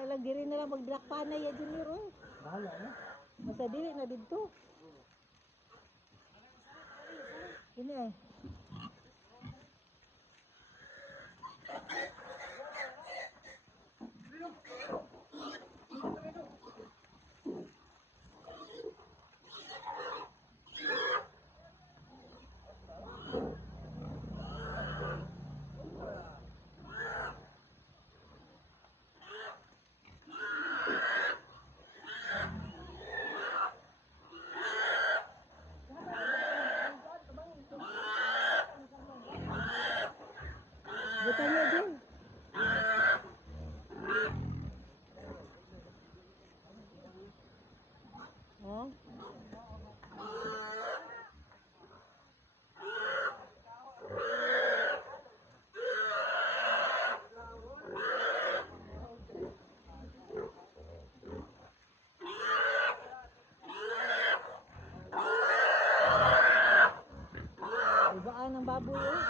Wala lang diri na lang mag-black panay ya Junior. Bahala na. Basta dili na dito. Ini eh. Buta niya din. Oh. Ibaan ng baboy eh.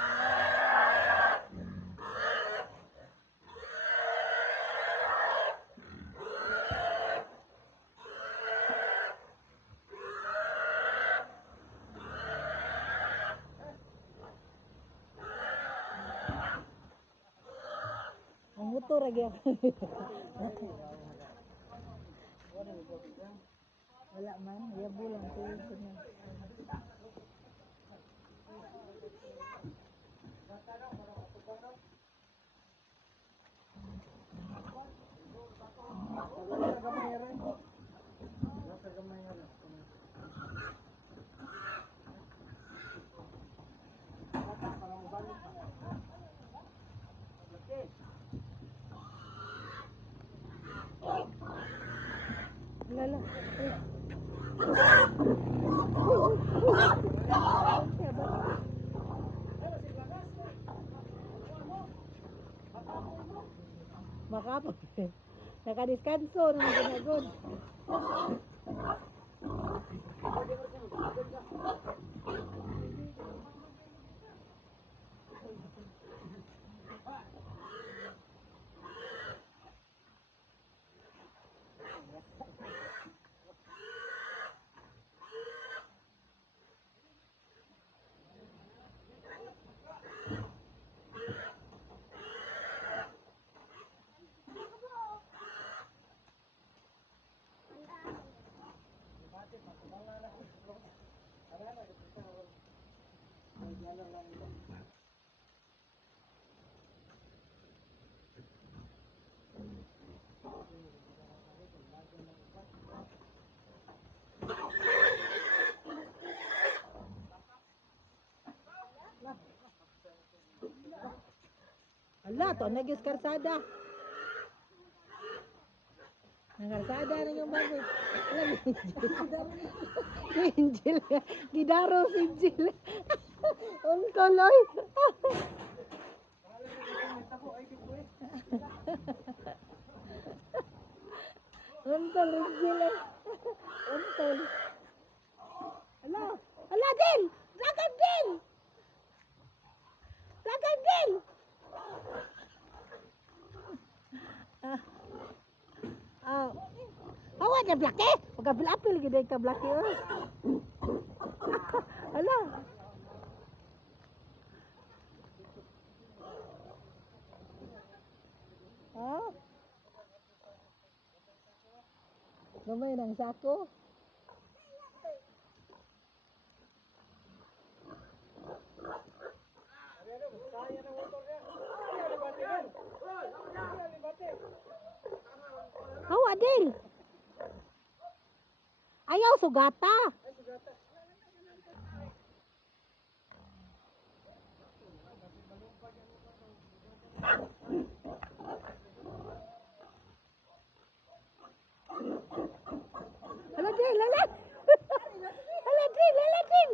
Ang motor lagi ako. Wala man, yabo lang ko yun. Lala. Makapag. Nakadiskanso naman ginagod. Ala, to nagis karsada. Nangarsada na yung baboy. Ala, Angel. Gidaro si Angel. Untol, oy. Untol, Angel. Untol. Ala, ala din. Lagan din. Lagan din. Hawa na blake. Pagka-apil gid ka blake oh. Hala. Oh. Gamay ng sako. Hawa din. Ayaw sugata. Hala din, lala. Hala din, lala din.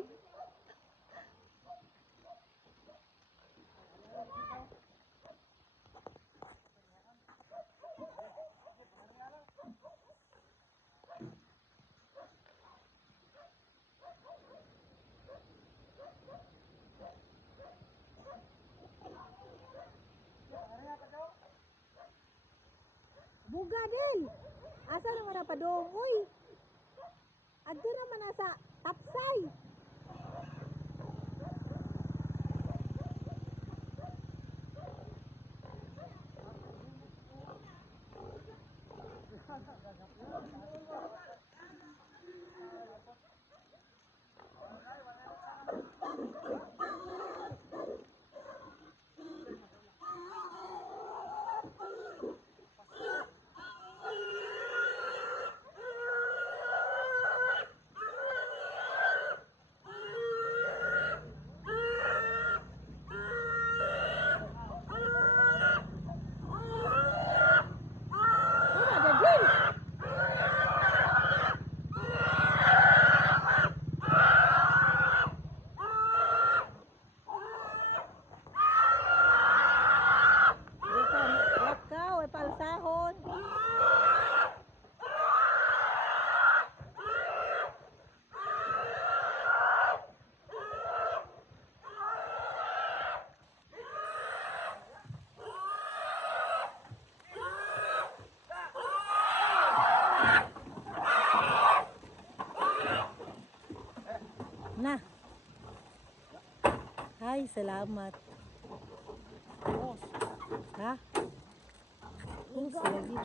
Buga din. Asa naman na padong, uy. Adto naman na sa tapsay. Lakaw, ay palsahon. Na. Ay, salamat. Ha? Lagi.